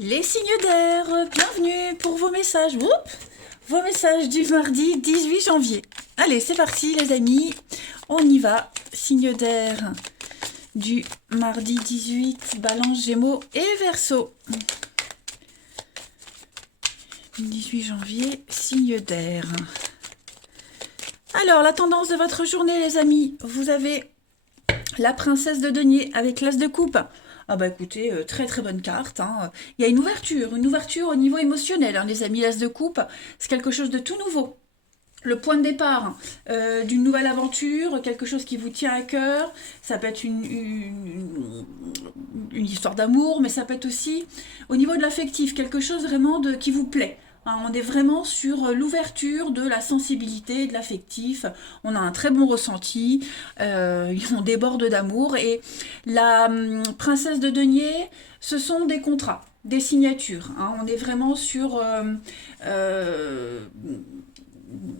Les signes d'air, bienvenue pour vos messages. Vos messages du mardi 18 janvier. Allez, c'est parti les amis, on y va. Signe d'air du mardi 18, Balance, Gémeaux et Verseau. 18 janvier, signe d'air. Alors, la tendance de votre journée les amis, vous avez la princesse de denier avec l'as de coupe. Ah bah écoutez, très très bonne carte, hein. Il y a une ouverture au niveau émotionnel, hein, les amis. L'as de coupe, c'est quelque chose de tout nouveau. Le point de départ d'une nouvelle aventure, quelque chose qui vous tient à cœur. Ça peut être une histoire d'amour, mais ça peut être aussi au niveau de l'affectif, quelque chose vraiment qui vous plaît. Hein, on est vraiment sur l'ouverture de la sensibilité, de l'affectif. On a un très bon ressenti, on déborde d'amour. Et la princesse de denier, ce sont des contrats, des signatures. Hein. On est vraiment sur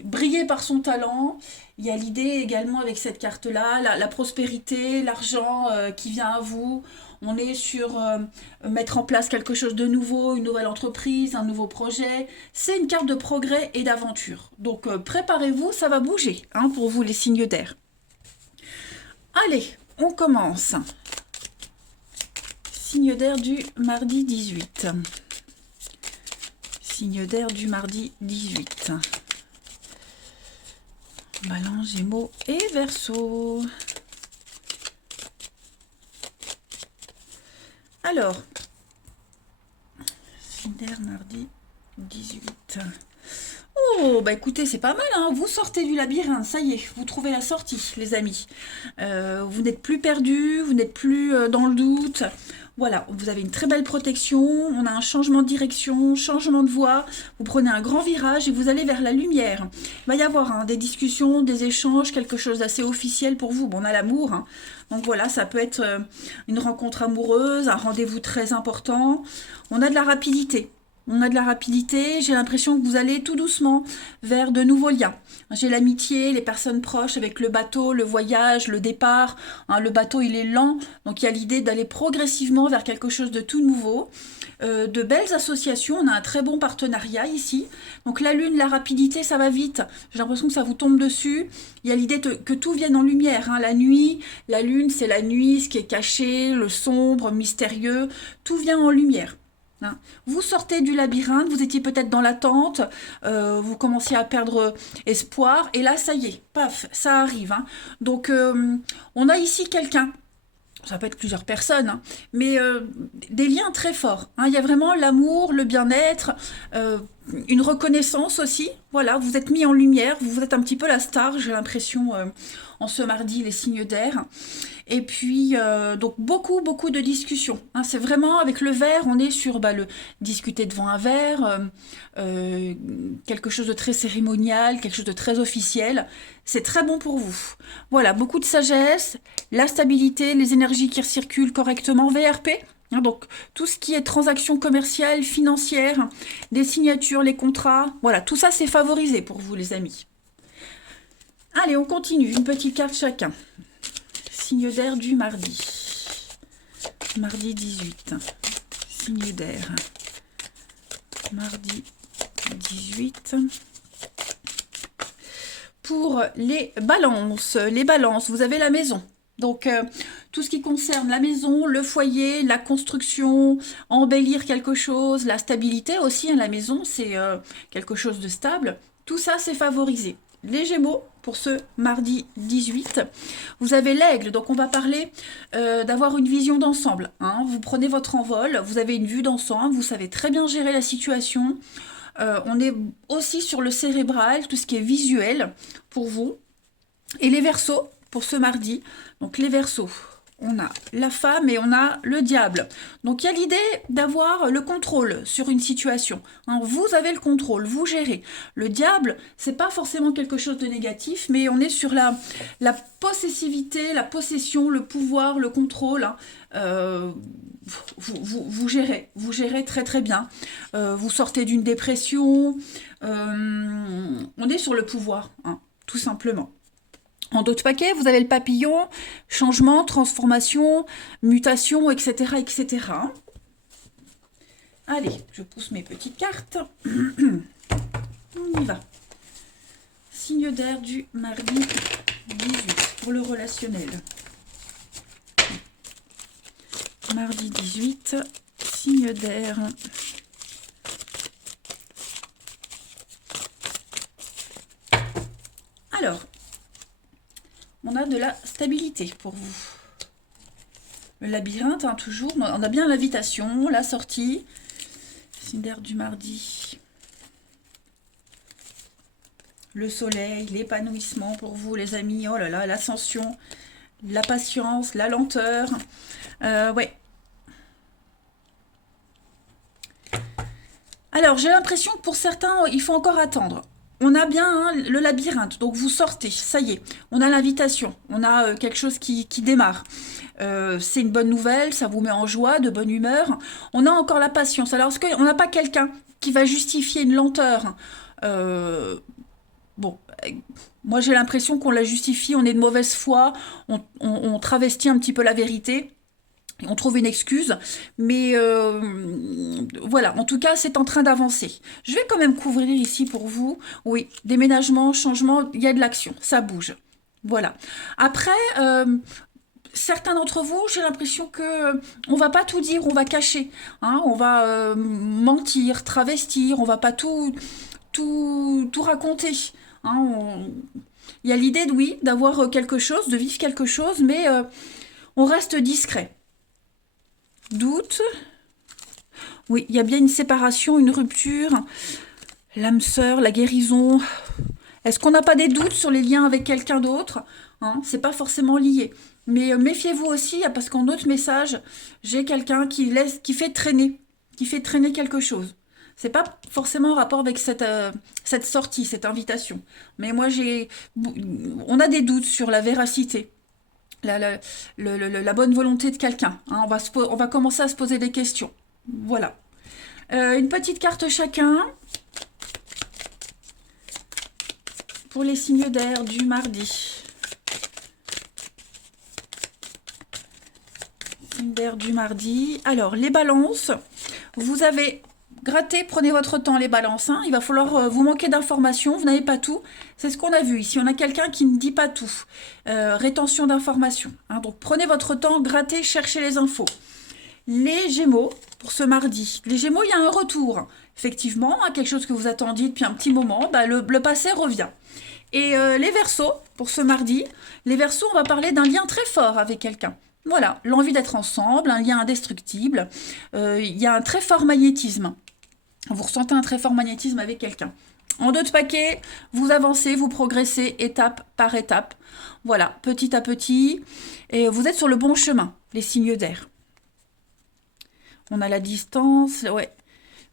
briller par son talent. Il y a l'idée également avec cette carte-là, la prospérité, l'argent qui vient à vous. On est sur mettre en place quelque chose de nouveau, une nouvelle entreprise, un nouveau projet. C'est une carte de progrès et d'aventure. Donc préparez-vous, ça va bouger hein, pour vous les signes d'air. Allez, on commence. Signe d'air du mardi 18. Signe d'air du mardi 18. Balance, Gémeaux et Verseau. Alors, signe d'air mardi 18. Oh, bah écoutez, c'est pas mal, hein. Vous sortez du labyrinthe, ça y est, vous trouvez la sortie, les amis. Vous n'êtes plus perdus, vous n'êtes plus dans le doute. Voilà, vous avez une très belle protection, on a un changement de direction, changement de voie, vous prenez un grand virage et vous allez vers la lumière. Il va y avoir hein, des discussions, des échanges, quelque chose d'assez officiel pour vous. Bon, on a l'amour, hein. Donc voilà, ça peut être une rencontre amoureuse, un rendez-vous très important. On a de la rapidité. On a de la rapidité, j'ai l'impression que vous allez tout doucement vers de nouveaux liens. J'ai l'amitié, les personnes proches avec le bateau, le voyage, le départ. Hein, le bateau, il est lent, donc il y a l'idée d'aller progressivement vers quelque chose de tout nouveau. De belles associations, on a un très bon partenariat ici. Donc la lune, la rapidité, ça va vite. J'ai l'impression que ça vous tombe dessus. Il y a l'idée que tout vienne en lumière. Hein. La nuit, la lune, c'est la nuit, ce qui est caché, le sombre, mystérieux. Tout vient en lumière. Hein. Vous sortez du labyrinthe, vous étiez peut-être dans l'attente, vous commenciez à perdre espoir, et là, ça y est, paf, ça arrive. Hein. Donc, on a ici quelqu'un, ça peut être plusieurs personnes, hein, mais des liens très forts. Hein. Il y a vraiment l'amour, le bien-être, une reconnaissance aussi. Voilà, vous êtes mis en lumière, vous êtes un petit peu la star, j'ai l'impression, en ce mardi, les signes d'air. Et puis, donc, beaucoup de discussions. Hein. C'est vraiment, avec le verre, on est sur le discuter devant un verre, quelque chose de très cérémonial, quelque chose de très officiel. C'est très bon pour vous. Voilà, beaucoup de sagesse, la stabilité, les énergies qui circulent correctement, VRP. Hein, donc, tout ce qui est transactions commerciales, financières, des signatures, les contrats, voilà, tout ça, c'est favorisé pour vous, les amis. Allez, on continue, une petite carte chacun. Signe d'air du mardi. Mardi 18. Signe d'air. Mardi 18. Pour les balances, vous avez la maison. Donc, tout ce qui concerne la maison, le foyer, la construction, embellir quelque chose, la stabilité aussi. Hein, la maison, c'est quelque chose de stable. Tout ça, c'est favorisé. Les Gémeaux, pour ce mardi 18, vous avez l'aigle, donc on va parler d'avoir une vision d'ensemble. Hein. Vous prenez votre envol, vous avez une vue d'ensemble, vous savez très bien gérer la situation. On est aussi sur le cérébral, tout ce qui est visuel pour vous. Et les Verseaux, pour ce mardi, donc les Verseaux, on a la femme et on a le diable. Donc il y a l'idée d'avoir le contrôle sur une situation. Hein, vous avez le contrôle, vous gérez. Le diable, c'est pas forcément quelque chose de négatif, mais on est sur la possessivité, la possession, le pouvoir, le contrôle. Hein. Vous gérez très très bien. Vous sortez d'une dépression. On est sur le pouvoir, hein, tout simplement. En d'autres paquets, vous avez le papillon, changement, transformation, mutation, etc., etc. Allez, je pousse mes petites cartes. On y va. Signe d'air du mardi 18 pour le relationnel. Mardi 18, signe d'air. Alors, on a de la stabilité pour vous. Le labyrinthe, hein, toujours. On a bien l'invitation, la sortie. Signe d'air du mardi. Le soleil, l'épanouissement pour vous, les amis. Oh là là, l'ascension, la patience, la lenteur. Ouais. Alors, j'ai l'impression que pour certains, il faut encore attendre. On a bien hein, le labyrinthe, donc vous sortez, ça y est, on a l'invitation, on a quelque chose qui démarre. C'est une bonne nouvelle, ça vous met en joie, de bonne humeur. On a encore la patience. Alors, est-ce qu'on n'a pas quelqu'un qui va justifier une lenteur Bon, moi j'ai l'impression qu'on la justifie, on est de mauvaise foi, on travestit un petit peu la vérité. On trouve une excuse, mais voilà, en tout cas, c'est en train d'avancer. Je vais quand même couvrir ici pour vous. Oui, déménagement, changement, il y a de l'action, ça bouge. Voilà. Après, certains d'entre vous, j'ai l'impression que on va pas tout dire, on va cacher. Hein, on va mentir, travestir, on va pas tout raconter. Hein, il y a l'idée, oui, d'avoir quelque chose, de vivre quelque chose, mais on reste discret. Doute. Oui, il y a bien une séparation, une rupture. L'âme sœur, la guérison. Est-ce qu'on n'a pas des doutes sur les liens avec quelqu'un d'autre hein, c'est pas forcément lié. Mais méfiez-vous aussi, parce qu'en autre message, j'ai quelqu'un qui fait traîner quelque chose. C'est pas forcément en rapport avec cette sortie, cette invitation. Mais moi, on a des doutes sur la véracité. La bonne volonté de quelqu'un. Hein. On va commencer à se poser des questions. Voilà. Une petite carte chacun. Pour les signes d'air du mardi. Signes d'air du mardi. Alors, les balances. Vous avez gratté, prenez votre temps les balances. Hein. Il va falloir vous manquer d'informations, vous n'avez pas tout. C'est ce qu'on a vu ici. On a quelqu'un qui ne dit pas tout. Rétention d'informations. Hein. Donc prenez votre temps, grattez, cherchez les infos. Les Gémeaux, pour ce mardi. Les Gémeaux, il y a un retour. Effectivement, hein, quelque chose que vous attendiez depuis un petit moment, bah, le passé revient. Et les Verseaux, pour ce mardi. Les Verseaux, on va parler d'un lien très fort avec quelqu'un. Voilà, l'envie d'être ensemble, un lien indestructible. Il y a un très fort magnétisme. Vous ressentez un très fort magnétisme avec quelqu'un. En d'autres paquets, vous avancez, vous progressez étape par étape. Voilà, petit à petit. Et vous êtes sur le bon chemin, les signes d'air. On a la distance, ouais.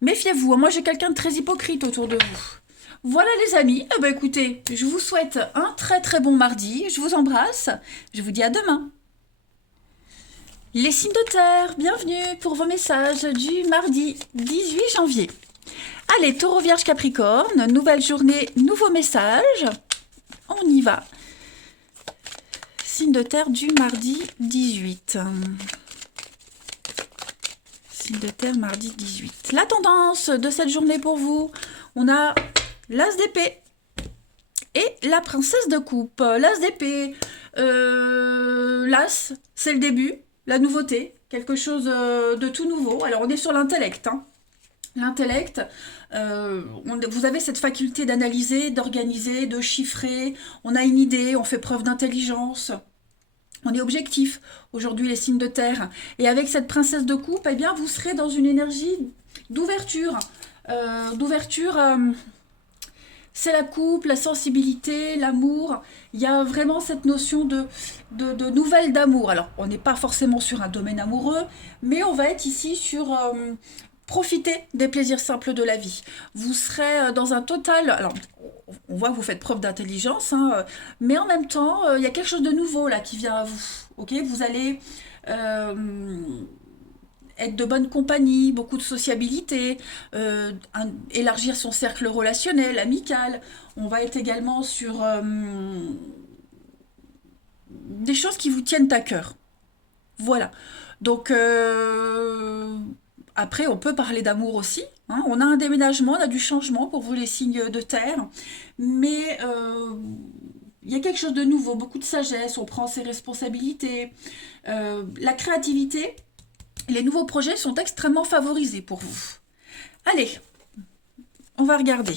Méfiez-vous, moi j'ai quelqu'un de très hypocrite autour de vous. Voilà les amis, eh ben, écoutez, je vous souhaite un très très bon mardi. Je vous embrasse, je vous dis à demain. Les signes de terre, bienvenue pour vos messages du mardi 18 janvier. Allez, Taureau, Vierge, Capricorne, nouvelle journée, nouveau message. On y va. Signe de terre du mardi 18. Signe de terre, mardi 18. La tendance de cette journée pour vous, on a l'as d'épée et la princesse de coupe. L'as d'épée, l'as, c'est le début, la nouveauté, quelque chose de tout nouveau. Alors, on est sur l'intellect, hein. L'intellect, vous avez cette faculté d'analyser, d'organiser, de chiffrer. On a une idée, on fait preuve d'intelligence. On est objectif aujourd'hui les signes de terre. Et avec cette princesse de coupe, eh bien, vous serez dans une énergie d'ouverture. C'est la coupe, la sensibilité, l'amour. Il y a vraiment cette notion de nouvelle d'amour. Alors, on n'est pas forcément sur un domaine amoureux, mais on va être ici sur profiter des plaisirs simples de la vie. Vous serez dans un total... Alors, on voit que vous faites preuve d'intelligence, hein, mais en même temps, il y a quelque chose de nouveau là qui vient à vous. Okay, vous allez être de bonne compagnie, beaucoup de sociabilité, élargir son cercle relationnel, amical. On va être également sur des choses qui vous tiennent à cœur. Voilà. Donc, Après, on peut parler d'amour aussi, hein. On a un déménagement, on a du changement pour vous les signes de terre, mais il y a quelque chose de nouveau, beaucoup de sagesse, on prend ses responsabilités. La créativité, les nouveaux projets sont extrêmement favorisés pour vous. Allez, on va regarder.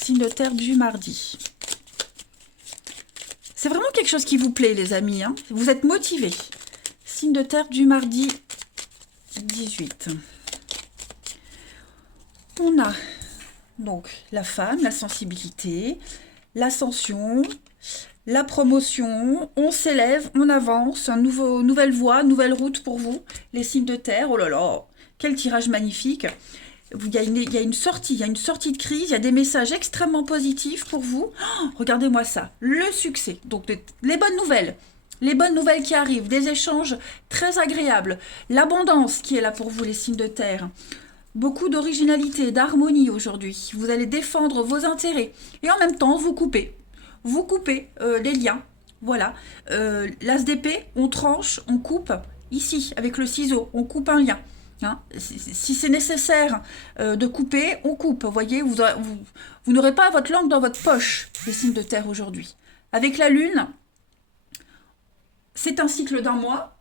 Signe de terre du mardi. C'est vraiment quelque chose qui vous plaît, les amis, hein. Vous êtes motivés. Signe de terre du mardi 18. On a donc la femme, la sensibilité, l'ascension, la promotion, on s'élève, on avance, nouvelle voie, nouvelle route pour vous, les signes de terre. Oh là là, quel tirage magnifique. Il y a une sortie, il y a une sortie de crise, il y a des messages extrêmement positifs pour vous. Oh, regardez-moi ça, le succès, donc les bonnes nouvelles. Les bonnes nouvelles qui arrivent, des échanges très agréables, l'abondance qui est là pour vous, les signes de terre. Beaucoup d'originalité, d'harmonie aujourd'hui. Vous allez défendre vos intérêts et en même temps vous coupez. Vous coupez les liens. Voilà. L'as d'épée, on tranche, on coupe. Ici, avec le ciseau, on coupe un lien. Hein. Si c'est nécessaire de couper, on coupe. Vous voyez, vous n'aurez pas votre langue dans votre poche, les signes de terre aujourd'hui. Avec la lune, c'est un cycle d'un mois.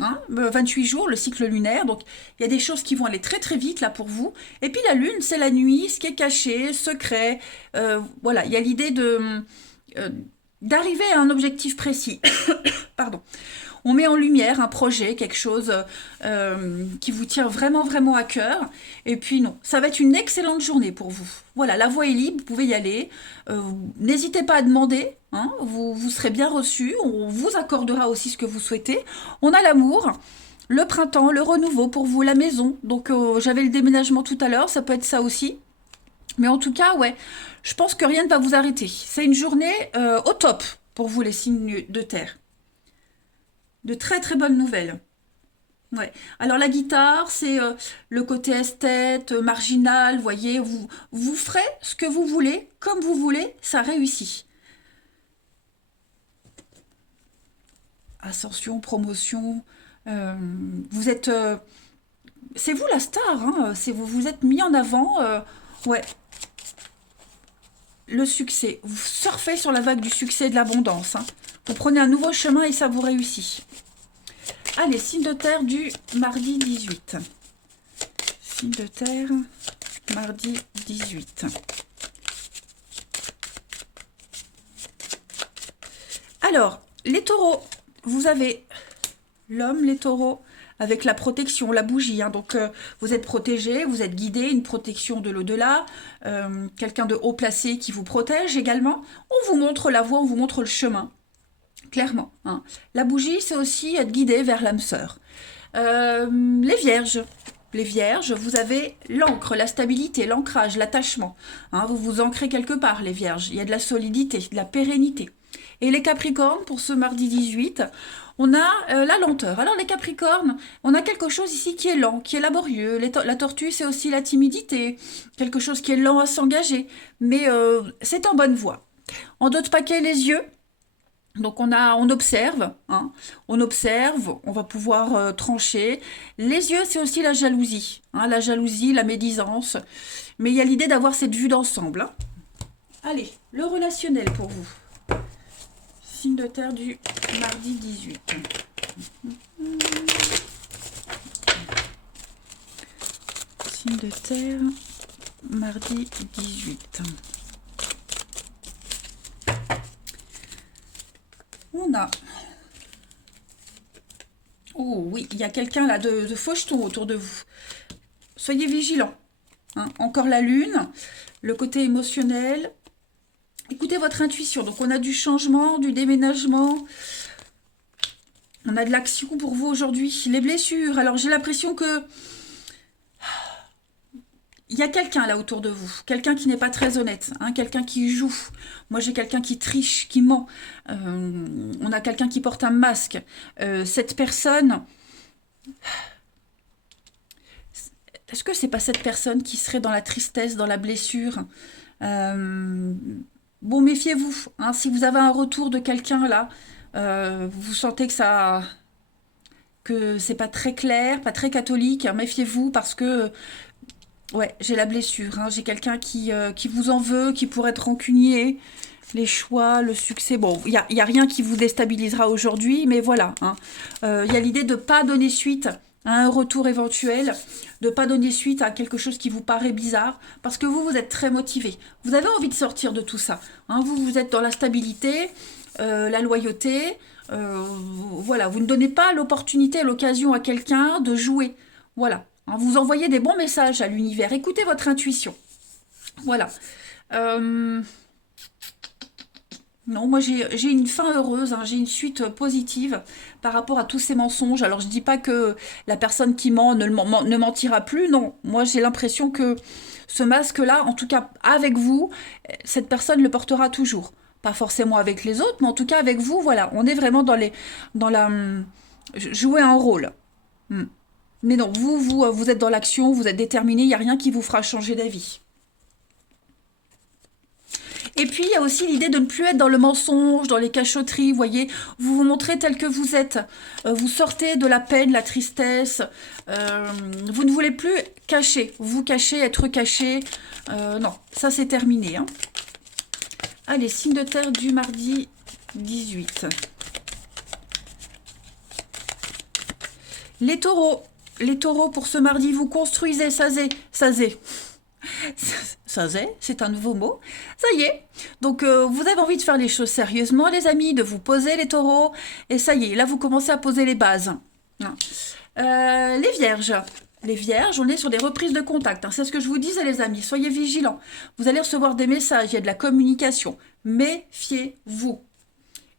Hein, 28 jours, le cycle lunaire, donc il y a des choses qui vont aller très très vite là pour vous. Et puis la lune, c'est la nuit, ce qui est caché, secret. Voilà, il y a l'idée d'arriver à un objectif précis. Pardon. On met en lumière un projet, quelque chose qui vous tient vraiment vraiment à cœur. Et puis non, ça va être une excellente journée pour vous. Voilà, la voie est libre, vous pouvez y aller. N'hésitez pas à demander, hein, vous serez bien reçu. On vous accordera aussi ce que vous souhaitez. On a l'amour, le printemps, le renouveau pour vous, la maison. Donc j'avais le déménagement tout à l'heure, ça peut être ça aussi. Mais en tout cas, ouais, je pense que rien ne va vous arrêter. C'est une journée au top pour vous, les signes de terre. De très très bonnes nouvelles. Ouais. Alors la guitare, c'est le côté esthète, marginal, vous voyez, vous ferez ce que vous voulez, comme vous voulez, ça réussit. Ascension, promotion, vous êtes... c'est vous la star, hein, c'est vous êtes mis en avant, ouais, le succès. Vous surfez sur la vague du succès et de l'abondance, hein. Vous prenez un nouveau chemin et ça vous réussit. Allez, signe de terre du mardi 18. Signe de terre, mardi 18. Alors, les taureaux, vous avez l'homme, les taureaux, avec la protection, la bougie. Hein. Donc, vous êtes protégé, vous êtes guidé, une protection de l'au-delà, quelqu'un de haut placé qui vous protège également. On vous montre la voie, on vous montre le chemin. Clairement. Hein. La bougie, c'est aussi être guidé vers l'âme sœur. Les vierges. Les vierges, vous avez l'ancre, la stabilité, l'ancrage, l'attachement. Hein, vous vous ancrez quelque part, les vierges. Il y a de la solidité, de la pérennité. Et les capricornes, pour ce mardi 18, on a la lenteur. Alors les capricornes, on a quelque chose ici qui est lent, qui est laborieux. La tortue, c'est aussi la timidité. Quelque chose qui est lent à s'engager. Mais c'est en bonne voie. En d'autres paquets, les yeux. Donc on observe, hein, on observe, on va pouvoir trancher. Les yeux, c'est aussi la jalousie, hein, la médisance. Mais il y a l'idée d'avoir cette vue d'ensemble. Hein. Allez, le relationnel pour vous. Signe de terre du mardi 18. Signe de terre, mardi 18. On a... Oh oui, il y a quelqu'un là de faucheton autour de vous. Soyez vigilants. Hein. Encore la lune, le côté émotionnel. Écoutez votre intuition. Donc on a du changement, du déménagement. On a de l'action pour vous aujourd'hui. Les blessures. Alors j'ai l'impression que... Il y a quelqu'un là autour de vous, quelqu'un qui n'est pas très honnête, hein, quelqu'un qui joue. Moi, j'ai quelqu'un qui triche, qui ment. On a quelqu'un qui porte un masque. Cette personne... Est-ce que c'est pas cette personne qui serait dans la tristesse, dans la blessure? Bon, méfiez-vous. Hein, si vous avez un retour de quelqu'un là, vous sentez que que c'est pas très clair, pas très catholique, hein. Méfiez-vous parce que ouais, j'ai la blessure, hein. J'ai quelqu'un qui vous en veut, qui pourrait être rancunier. Les choix, le succès, bon, y a rien qui vous déstabilisera aujourd'hui, mais voilà, hein. Y a l'idée de ne pas donner suite à un retour éventuel, de ne pas donner suite à quelque chose qui vous paraît bizarre, parce que vous êtes très motivé. Vous avez envie de sortir de tout ça, hein. Vous êtes dans la stabilité, la loyauté, voilà, vous ne donnez pas l'opportunité, l'occasion à quelqu'un de jouer, voilà, hein. Vous envoyez des bons messages à l'univers, écoutez votre intuition, voilà. Euh, Non, moi j'ai une fin heureuse, hein, j'ai une suite positive par rapport à tous ces mensonges. Alors je dis pas que la personne qui ment ne mentira plus, non. Moi j'ai l'impression que ce masque-là, en tout cas avec vous, cette personne le portera toujours. Pas forcément avec les autres, mais en tout cas avec vous, voilà. On est vraiment dans la jouer un rôle. Hmm. Mais non, vous êtes dans l'action, vous êtes déterminé, il n'y a rien qui vous fera changer d'avis. Et puis, il y a aussi l'idée de ne plus être dans le mensonge, dans les cachotteries, vous voyez, vous vous montrez tel que vous êtes. Vous sortez de la peine, la tristesse. Vous ne voulez plus cacher, vous cacher, être caché. Non, ça c'est terminé, hein. Allez, signe de terre du mardi 18. Les taureaux. Les taureaux, pour ce mardi, vous construisez, sazé. C'est un nouveau mot. Ça y est. Donc, vous avez envie de faire les choses sérieusement, les amis, de vous poser les taureaux. Et ça y est, là, vous commencez à poser les bases. Hein. Les vierges. Les vierges, on est sur des reprises de contact, hein. C'est ce que je vous disais, les amis. Soyez vigilants. Vous allez recevoir des messages, il y a de la communication. Méfiez-vous.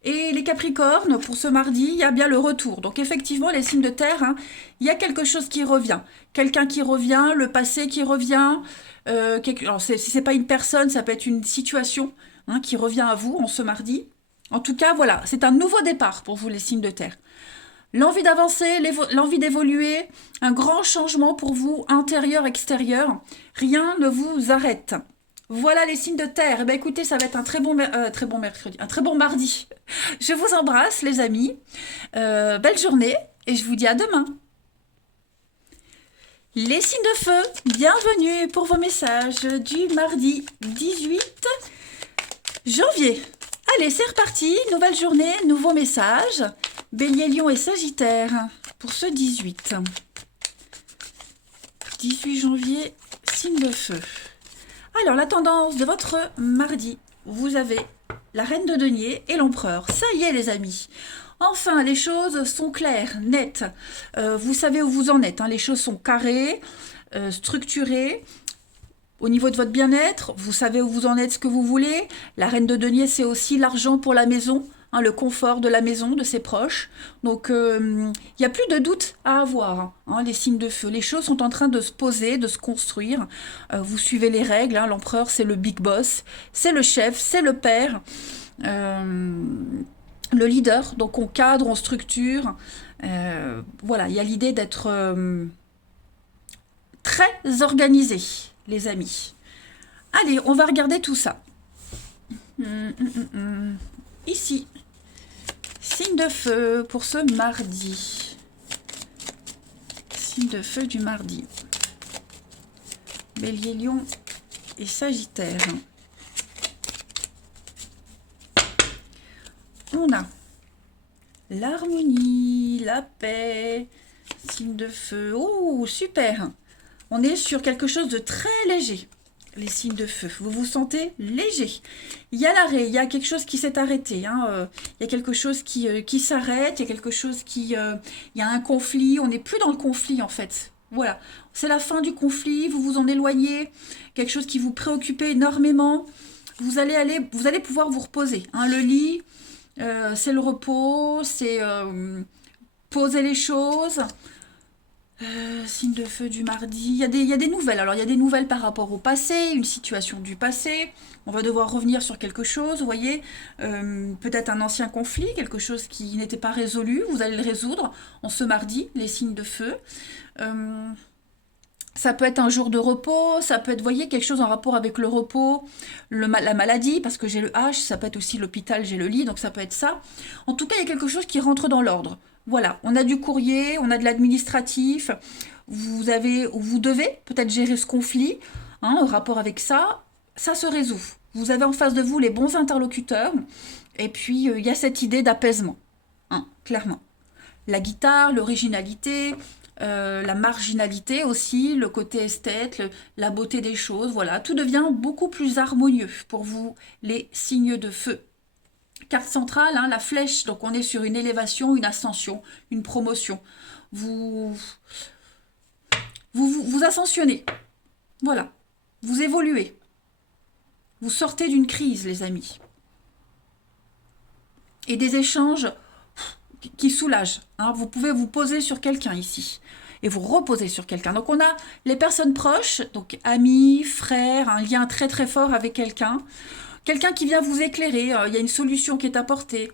Et les Capricornes, pour ce mardi, il y a bien le retour. Donc effectivement, les signes de terre, hein, il y a quelque chose qui revient. Quelqu'un qui revient, le passé qui revient. Alors, si c'est pas une personne, ça peut être une situation, hein, qui revient à vous en ce mardi. En tout cas, voilà, c'est un nouveau départ pour vous, les signes de terre. L'envie d'avancer, l'envie d'évoluer, un grand changement pour vous, intérieur, extérieur. Rien ne vous arrête. Voilà les signes de terre. Eh bien, écoutez, ça va être un très bon mercredi, un très bon mardi. Je vous embrasse, les amis. Belle journée et je vous dis à demain. Les signes de feu, bienvenue pour vos messages du mardi 18 janvier. Allez, c'est reparti. Nouvelle journée, nouveaux messages. Bélier, Lion et Sagittaire pour ce 18. 18 janvier, signe de feu. Alors, la tendance de votre mardi, vous avez la reine de denier et l'empereur. Ça y est, les amis. Enfin, les choses sont claires, nettes. Vous savez où vous en êtes, hein. Les choses sont carrées, structurées. Au niveau de votre bien-être, vous savez où vous en êtes, ce que vous voulez. La reine de denier, c'est aussi l'argent pour la maison, hein, le confort de la maison, de ses proches. Donc, il n'y a plus de doute à avoir, hein, les signes de feu. Les choses sont en train de se poser, de se construire. Vous suivez les règles, hein. L'empereur, c'est le big boss, c'est le chef, c'est le père, le leader. Donc, on cadre, on structure. Voilà, il y a l'idée d'être très organisé, les amis. Allez, on va regarder tout ça. Ici, signe de feu pour ce mardi. Signe de feu du mardi. Bélier, Lion et Sagittaire. On a l'harmonie, la paix, signe de feu. Oh, super! On est sur quelque chose de très léger. Les signes de feu, vous vous sentez léger. Il y a l'arrêt, il y a quelque chose qui s'est arrêté, hein. Il y a quelque chose qui s'arrête, il y a quelque chose il y a un conflit, on n'est plus dans le conflit en fait. Voilà, c'est la fin du conflit, vous vous en éloignez, quelque chose qui vous préoccupait énormément. Vous allez pouvoir vous reposer, hein. Le lit, c'est le repos, c'est poser les choses. Signe de feu du mardi. Il y a des nouvelles. Alors, il y a des nouvelles par rapport au passé, une situation du passé. On va devoir revenir sur quelque chose, vous voyez. Peut-être un ancien conflit, quelque chose qui n'était pas résolu. Vous allez le résoudre en ce mardi, les signes de feu. Ça peut être un jour de repos, ça peut être, vous voyez, quelque chose en rapport avec le repos, la maladie, parce que j'ai le H, ça peut être aussi l'hôpital, j'ai le lit, donc ça peut être ça. En tout cas, il y a quelque chose qui rentre dans l'ordre. Voilà, on a du courrier, on a de l'administratif, vous devez peut-être gérer ce conflit, hein, en rapport avec ça, ça se résout. Vous avez en face de vous les bons interlocuteurs, et puis il y a cette idée d'apaisement, hein, clairement. La guitare, l'originalité, la marginalité aussi, le côté esthète, la beauté des choses, voilà, tout devient beaucoup plus harmonieux pour vous, les signes de feu. Carte centrale, hein, la flèche, donc on est sur une élévation, une ascension, une promotion. Vous, vous ascensionnez, voilà, vous évoluez, vous sortez d'une crise, les amis. Et des échanges qui soulagent, hein. Vous pouvez vous poser sur quelqu'un ici et vous reposer sur quelqu'un. Donc on a les personnes proches, donc amis, frères, un lien très très fort avec quelqu'un. Quelqu'un qui vient vous éclairer, il y a une solution qui est apportée.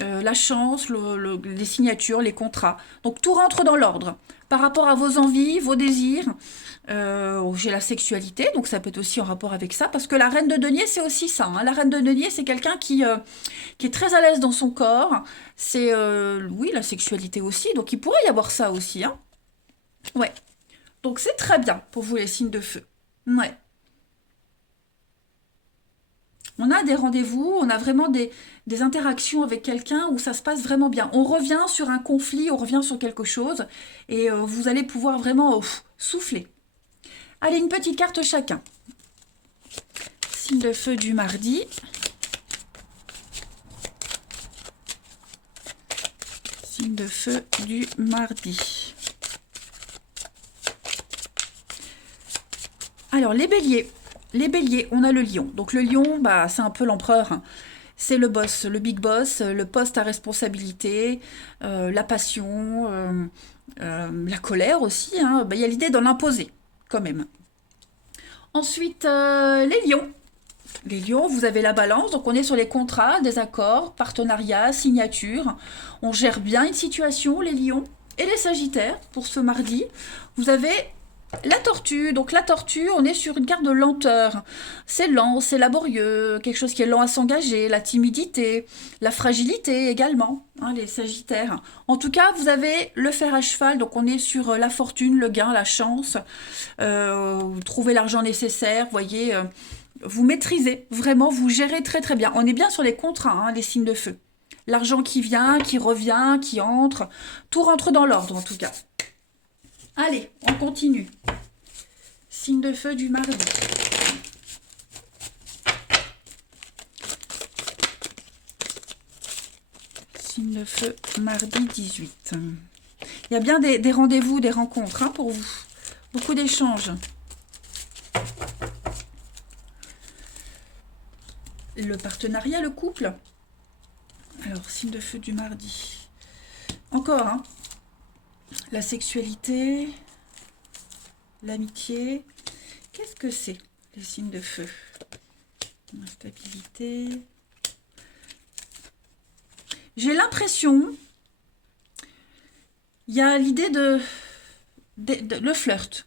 La chance, les signatures, les contrats. Donc tout rentre dans l'ordre. Par rapport à vos envies, vos désirs, j'ai la sexualité, donc ça peut être aussi en rapport avec ça, parce que la reine de denier, c'est aussi ça, hein. La reine de denier, c'est quelqu'un qui est très à l'aise dans son corps. C'est, oui, la sexualité aussi, donc il pourrait y avoir ça aussi, hein. Ouais. Donc c'est très bien pour vous les signes de feu. Ouais. On a des rendez-vous, on a vraiment des interactions avec quelqu'un où ça se passe vraiment bien. On revient sur un conflit, on revient sur quelque chose et vous allez pouvoir vraiment souffler. Allez, une petite carte chacun. Signe de feu du mardi. Signe de feu du mardi. Alors, les béliers. Les béliers, on a le lion. Donc le lion, bah, c'est un peu l'empereur, hein. C'est le boss, le big boss, le poste à responsabilité, la passion, la colère aussi, hein. Bah, il y a l'idée d'en imposer, quand même. Ensuite, les lions. Les lions, vous avez la balance, donc on est sur les contrats, des accords, partenariats, signatures. On gère bien une situation, les lions. Et les sagittaires, pour ce mardi, vous avez la tortue. Donc la tortue, on est sur une carte de lenteur. C'est lent, c'est laborieux, quelque chose qui est lent à s'engager, la timidité, la fragilité également, hein, les sagittaires. En tout cas, vous avez le fer à cheval, donc on est sur la fortune, le gain, la chance. Vous trouvez l'argent nécessaire, vous voyez, vous maîtrisez, vraiment, vous gérez très très bien. On est bien sur les contrats, hein, les signes de feu. L'argent qui vient, qui revient, qui entre, tout rentre dans l'ordre en tout cas. Allez, on continue. Signe de feu du mardi. Signe de feu mardi 18. Il y a bien des rendez-vous, des rencontres, hein, pour vous. Beaucoup d'échanges. Le partenariat, le couple. Alors, signe de feu du mardi. Encore, hein. La sexualité, l'amitié. Qu'est-ce que c'est, les signes de feu? Instabilité. J'ai l'impression, il y a l'idée de le flirt.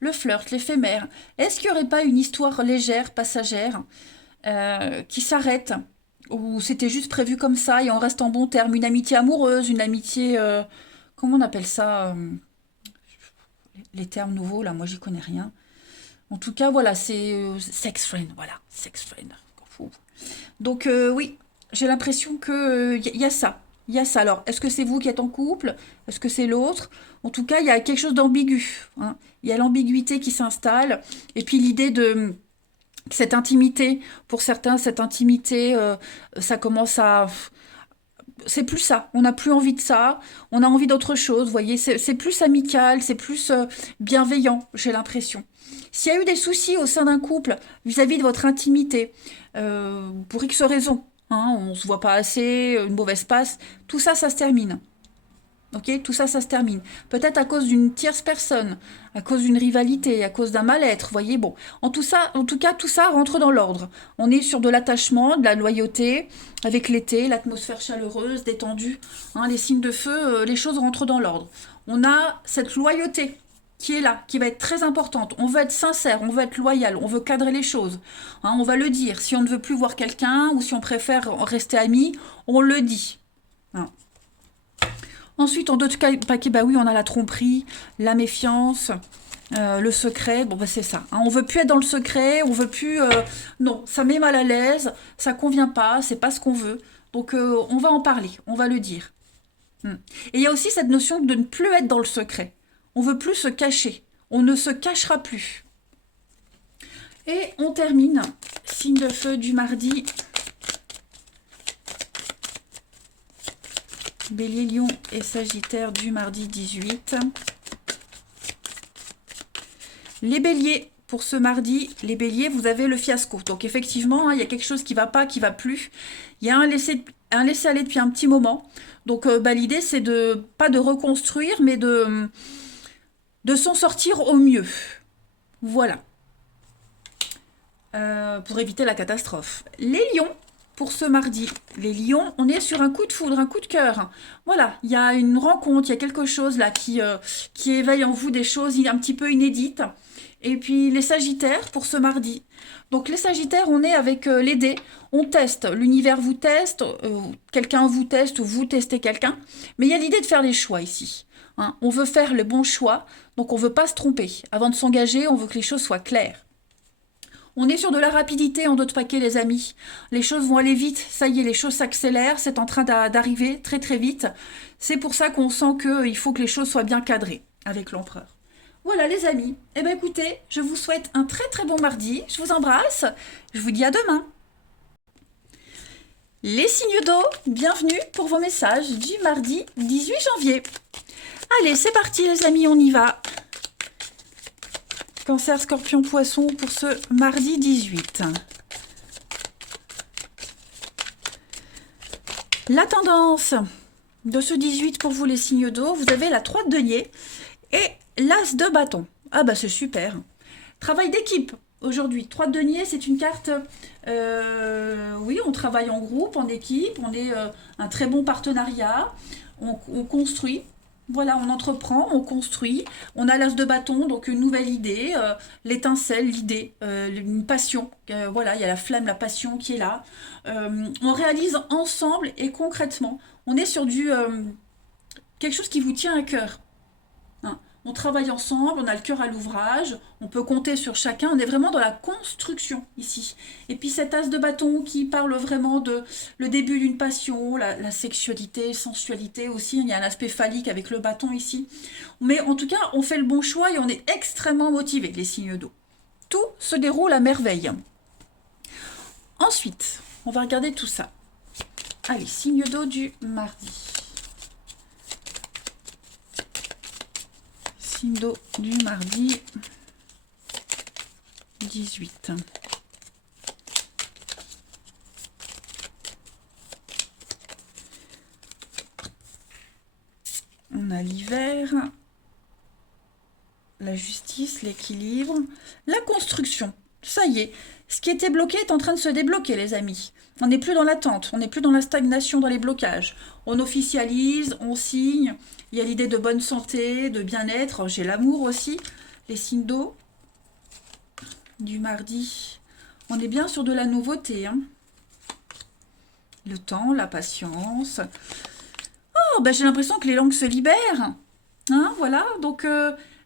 Le flirt, l'éphémère. Est-ce qu'il n'y aurait pas une histoire légère, passagère, qui s'arrête, ou c'était juste prévu comme ça et on reste en bon terme? Une amitié amoureuse, une amitié... comment on appelle ça, les termes nouveaux, là, moi, j'y connais rien. En tout cas, voilà, c'est sex friend, voilà, sex friend. Donc, oui, j'ai l'impression que y a ça. Il y a ça. Alors, est-ce que c'est vous qui êtes en couple? Est-ce que c'est l'autre? En tout cas, il y a quelque chose d'ambigu, hein. Il y a l'ambiguïté qui s'installe. Et puis l'idée de cette intimité, pour certains, cette intimité, ça commence à... C'est plus ça, on n'a plus envie de ça, on a envie d'autre chose, vous voyez, c'est plus amical, c'est plus bienveillant, j'ai l'impression. S'il y a eu des soucis au sein d'un couple vis-à-vis de votre intimité, pour X raisons, hein, on ne se voit pas assez, une mauvaise passe, tout ça, ça se termine. Ok, tout ça, ça se termine. Peut-être à cause d'une tierce personne, à cause d'une rivalité, à cause d'un mal-être, vous voyez, bon. En tout cas, tout ça rentre dans l'ordre. On est sur de l'attachement, de la loyauté, avec l'été, l'atmosphère chaleureuse, détendue, hein, les signes de feu, les choses rentrent dans l'ordre. On a cette loyauté qui est là, qui va être très importante. On veut être sincère, on veut être loyal, on veut cadrer les choses, hein, on va le dire. Si on ne veut plus voir quelqu'un, ou si on préfère rester amis, on le dit, hein. Ensuite, en d'autres paquets, bah oui, on a la tromperie, la méfiance, le secret. Bon, bah c'est ça, hein. On veut plus être dans le secret, on veut plus... non, ça met mal à l'aise, ça convient pas, c'est pas ce qu'on veut. Donc, on va en parler, on va le dire. Hmm. Et il y a aussi cette notion de ne plus être dans le secret. On veut plus se cacher. On ne se cachera plus. Et on termine, signe de feu du mardi. Bélier, Lion et Sagittaire du mardi 18. Les béliers, pour ce mardi, les béliers, vous avez le fiasco. Donc effectivement, hein, il y a quelque chose qui ne va pas, qui ne va plus. Il y a un laisser-aller depuis un petit moment. Donc bah, l'idée, c'est de pas de reconstruire, mais de s'en sortir au mieux. Voilà. Pour éviter la catastrophe. Les lions, pour ce mardi. Les lions, on est sur un coup de foudre, un coup de cœur. Voilà, il y a une rencontre, il y a quelque chose là qui éveille en vous des choses un petit peu inédites. Et puis les sagittaires, pour ce mardi. Donc les sagittaires, on est avec les dés. On teste, l'univers vous teste, quelqu'un vous teste ou vous testez quelqu'un. Mais il y a l'idée de faire les choix ici. Hein. On veut faire le bon choix, donc on ne veut pas se tromper. Avant de s'engager, on veut que les choses soient claires. On est sur de la rapidité en d'autres paquets, les amis. Les choses vont aller vite. Ça y est, les choses s'accélèrent. C'est en train d'arriver très très vite. C'est pour ça qu'on sent qu'il faut que les choses soient bien cadrées avec l'empereur. Voilà les amis. Eh bien écoutez, je vous souhaite un très très bon mardi. Je vous embrasse. Je vous dis à demain. Les signes d'eau, bienvenue pour vos messages du mardi 18 janvier. Allez, c'est parti les amis, on y va. Cancer, Scorpion, Poisson pour ce mardi 18. La tendance de ce 18 pour vous les signes d'eau, vous avez la 3 de denier et l'as de bâton. Ah bah c'est super. Travail d'équipe aujourd'hui. 3 de denier, c'est une carte... oui, on travaille en groupe, en équipe, on est un très bon partenariat, on construit. Voilà, on entreprend, on construit, on a l'as de bâton, donc une nouvelle idée, l'étincelle, l'idée, une passion. Voilà, il y a la flamme, la passion qui est là. On réalise ensemble et concrètement. On est sur quelque chose qui vous tient à cœur. Hein. On travaille ensemble, on a le cœur à l'ouvrage, on peut compter sur chacun, on est vraiment dans la construction ici. Et puis cet as de bâton qui parle vraiment de le début d'une passion, la sexualité, sensualité aussi, il y a un aspect phallique avec le bâton ici. Mais en tout cas, on fait le bon choix et on est extrêmement motivés, les signes d'eau. Tout se déroule à merveille. Ensuite, on va regarder tout ça. Allez, signe d'eau du mardi. Signe d'eau du mardi 18. On a l'hiver, la justice, l'équilibre, la construction. Ça y est, ce qui était bloqué est en train de se débloquer, les amis. On n'est plus dans l'attente, on n'est plus dans la stagnation, dans les blocages. On officialise, on signe. Il y a l'idée de bonne santé, de bien-être. J'ai l'amour aussi. Les signes d'eau du mardi. On est bien sur de la nouveauté. Hein. Le temps, la patience. Oh, ben j'ai l'impression que les langues se libèrent. Hein, voilà, donc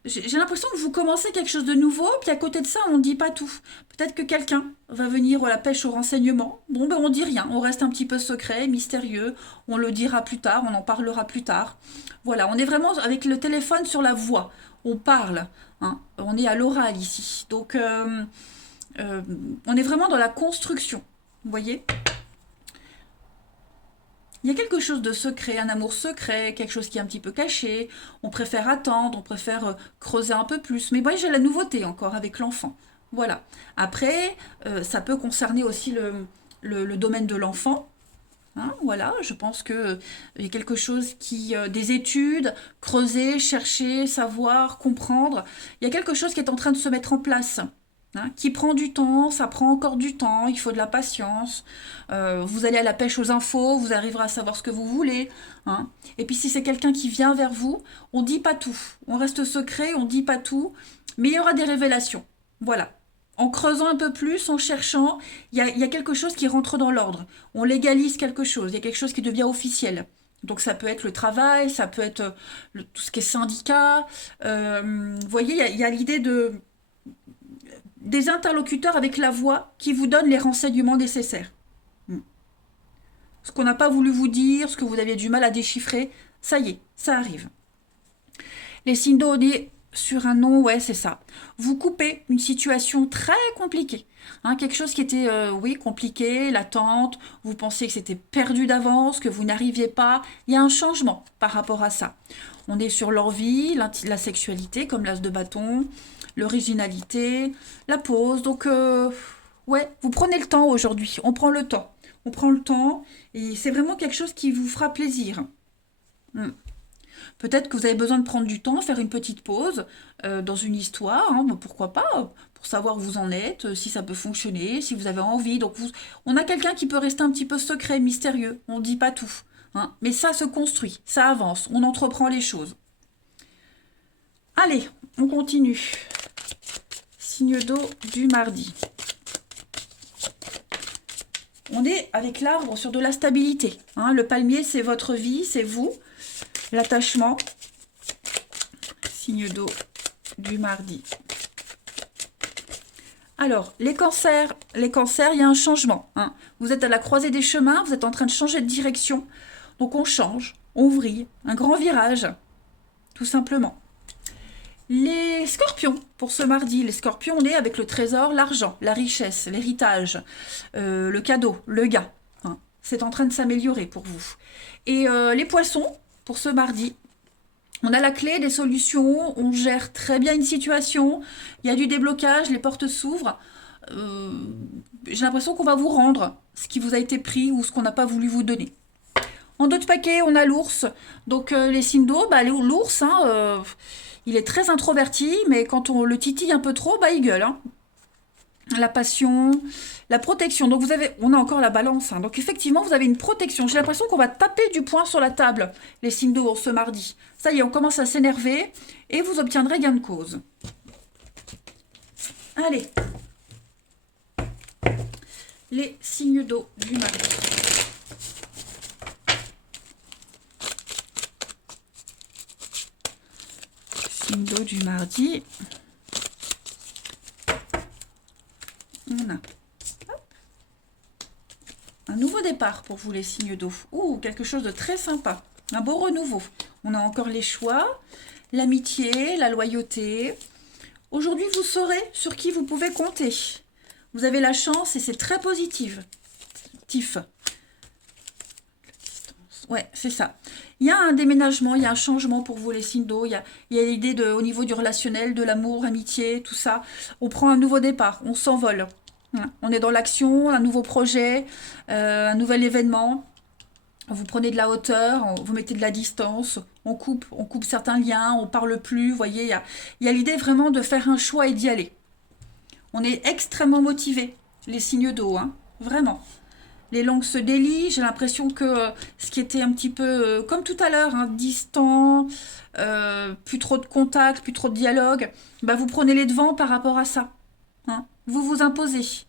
j'ai l'impression que vous commencez quelque chose de nouveau, puis à côté de ça, on ne dit pas tout. Peut-être que quelqu'un va venir à la pêche au renseignement. Bon, ben on dit rien, on reste un petit peu secret, mystérieux, on le dira plus tard, on en parlera plus tard. Voilà, on est vraiment avec le téléphone sur la voix, on parle, hein, on est à l'oral ici. Donc, on est vraiment dans la construction, vous voyez ? Il y a quelque chose de secret, un amour secret, quelque chose qui est un petit peu caché. On préfère attendre, on préfère creuser un peu plus. Mais moi, j'ai la nouveauté encore avec l'enfant. Voilà. Après, ça peut concerner aussi le domaine de l'enfant. Hein, voilà, je pense qu'il y a quelque chose des études, creuser, chercher, savoir, comprendre. Il y a quelque chose qui est en train de se mettre en place. Hein, qui prend du temps, ça prend encore du temps, il faut de la patience. Vous allez à la pêche aux infos, vous arriverez à savoir ce que vous voulez. Hein. Et puis si c'est quelqu'un qui vient vers vous, on ne dit pas tout. On reste secret, on ne dit pas tout, mais il y aura des révélations. Voilà. En creusant un peu plus, en cherchant, il y a quelque chose qui rentre dans l'ordre. On légalise quelque chose, il y a quelque chose qui devient officiel. Donc ça peut être le travail, ça peut être tout ce qui est syndicat. Vous voyez, il y a l'idée des interlocuteurs avec la voix qui vous donnent les renseignements nécessaires. Mm. Ce qu'on n'a pas voulu vous dire, ce que vous aviez du mal à déchiffrer, ça y est, ça arrive. Les signes d'eau, on est sur un nom, ouais, c'est ça. Vous coupez une situation très compliquée. Hein, quelque chose qui était, oui, compliqué, latente, vous pensiez que c'était perdu d'avance, que vous n'arriviez pas. Il y a un changement par rapport à ça. On est sur l'envie, la sexualité, comme l'as de bâton, l'originalité, la pause. Donc, ouais, vous prenez le temps aujourd'hui. On prend le temps. On prend le temps et c'est vraiment quelque chose qui vous fera plaisir. Hmm. Peut-être que vous avez besoin de prendre du temps, faire une petite pause dans une histoire, hein, pourquoi pas, pour savoir où vous en êtes, si ça peut fonctionner, si vous avez envie. Donc on a quelqu'un qui peut rester un petit peu secret, mystérieux, on ne dit pas tout. Hein, mais ça se construit, ça avance, on entreprend les choses. Allez, on continue. Signe d'eau du mardi. On est avec l'arbre sur de la stabilité. Hein, le palmier, c'est votre vie, c'est vous. L'attachement, signe d'eau du mardi. Alors, les cancers, il y a un changement. Hein. Vous êtes à la croisée des chemins, vous êtes en train de changer de direction. Donc on change, on vrille, un grand virage, tout simplement. Les scorpions, pour ce mardi, les scorpions, on est avec le trésor, l'argent, la richesse, l'héritage, le cadeau, le gain. Hein. C'est en train de s'améliorer pour vous. Et les poissons, pour ce mardi, on a la clé des solutions, on gère très bien une situation, il y a du déblocage, les portes s'ouvrent. J'ai l'impression qu'on va vous rendre ce qui vous a été pris ou ce qu'on n'a pas voulu vous donner. En dos de paquet, on a l'ours. Donc les signes d'eau, l'ours, hein, il est très introverti, mais quand on le titille un peu trop, il gueule. Hein. La passion, la protection. Donc on a encore la balance. Hein. Donc effectivement, vous avez une protection. J'ai l'impression qu'on va taper du poing sur la table, les signes d'eau ce mardi. Ça y est, on commence à s'énerver et vous obtiendrez gain de cause. Allez. Les signes d'eau du mardi. Signes d'eau du mardi. On a un nouveau départ pour vous les signes d'eau. Ouh, quelque chose de très sympa. Un beau renouveau. On a encore les choix, l'amitié, la loyauté. Aujourd'hui, vous saurez sur qui vous pouvez compter. Vous avez la chance et c'est très positif. Ouais, c'est ça. Il y a un déménagement, il y a un changement pour vous les signes d'eau. Il y a l'idée au niveau du relationnel, de l'amour, amitié, tout ça. On prend un nouveau départ, on s'envole. On est dans l'action, un nouveau projet, un nouvel événement. Vous prenez de la hauteur, vous mettez de la distance, on coupe certains liens, on parle plus. Vous voyez, il y a l'idée vraiment de faire un choix et d'y aller. On est extrêmement motivés, les signes d'eau, hein, vraiment. Les langues se délient, j'ai l'impression que ce qui était un petit peu, comme tout à l'heure, hein, distant, plus trop de contact, plus trop de dialogue, vous prenez les devants par rapport à ça. Hein. Vous vous imposez.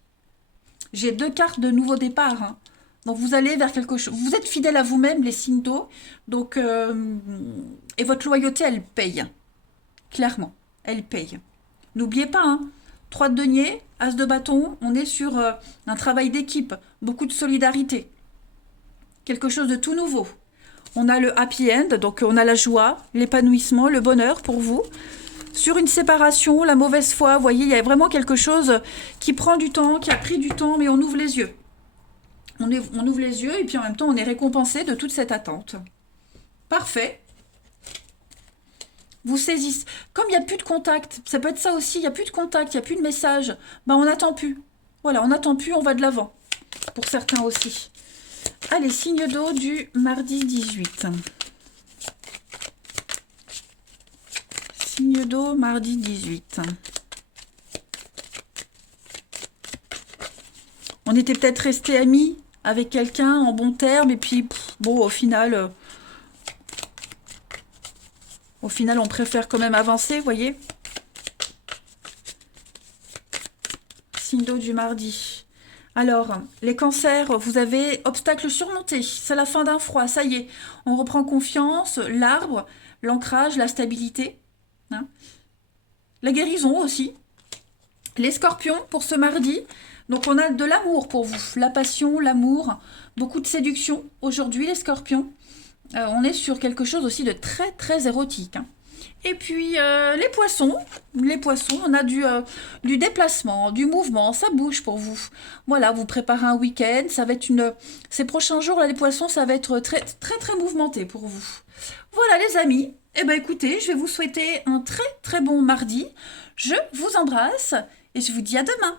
J'ai 2 cartes de nouveau départ. Hein. Donc vous allez vers quelque chose. Vous êtes fidèle à vous-même, les signes d'eau. Donc, et votre loyauté, elle paye. Clairement, elle paye. N'oubliez pas, hein, 3 de denier, as de bâton, on est sur un travail d'équipe, beaucoup de solidarité. Quelque chose de tout nouveau. On a le happy end, donc on a la joie, l'épanouissement, le bonheur pour vous. Sur une séparation, la mauvaise foi, vous voyez, il y a vraiment quelque chose qui prend du temps, qui a pris du temps, mais on ouvre les yeux. On ouvre les yeux et puis en même temps, on est récompensé de toute cette attente. Parfait. Vous saisissez. Comme il n'y a plus de contact, ça peut être ça aussi, il n'y a plus de contact, il n'y a plus de message, on n'attend plus. Voilà, on n'attend plus, on va de l'avant. Pour certains aussi. Allez, signe d'eau du mardi 18. Signe d'eau, mardi 18. On était peut-être resté amis avec quelqu'un en bon terme, et puis, bon, au final, on préfère quand même avancer, vous voyez. Signe d'eau du mardi. Alors, les cancers, vous avez obstacle surmonté. C'est la fin d'un froid, ça y est. On reprend confiance, l'arbre, l'ancrage, la stabilité. Hein. La guérison aussi. Les scorpions pour ce mardi. Donc on a de l'amour pour vous. La passion, l'amour, beaucoup de séduction. Aujourd'hui, les scorpions. On est sur quelque chose aussi de très très érotique. Hein. Et puis les poissons, on a du déplacement, du mouvement, ça bouge pour vous. Voilà, vous préparez un week-end, ça va être ces prochains jours là, les poissons, ça va être très très très mouvementé pour vous. Voilà les amis. Eh ben écoutez, je vais vous souhaiter un très très bon mardi. Je vous embrasse et je vous dis à demain.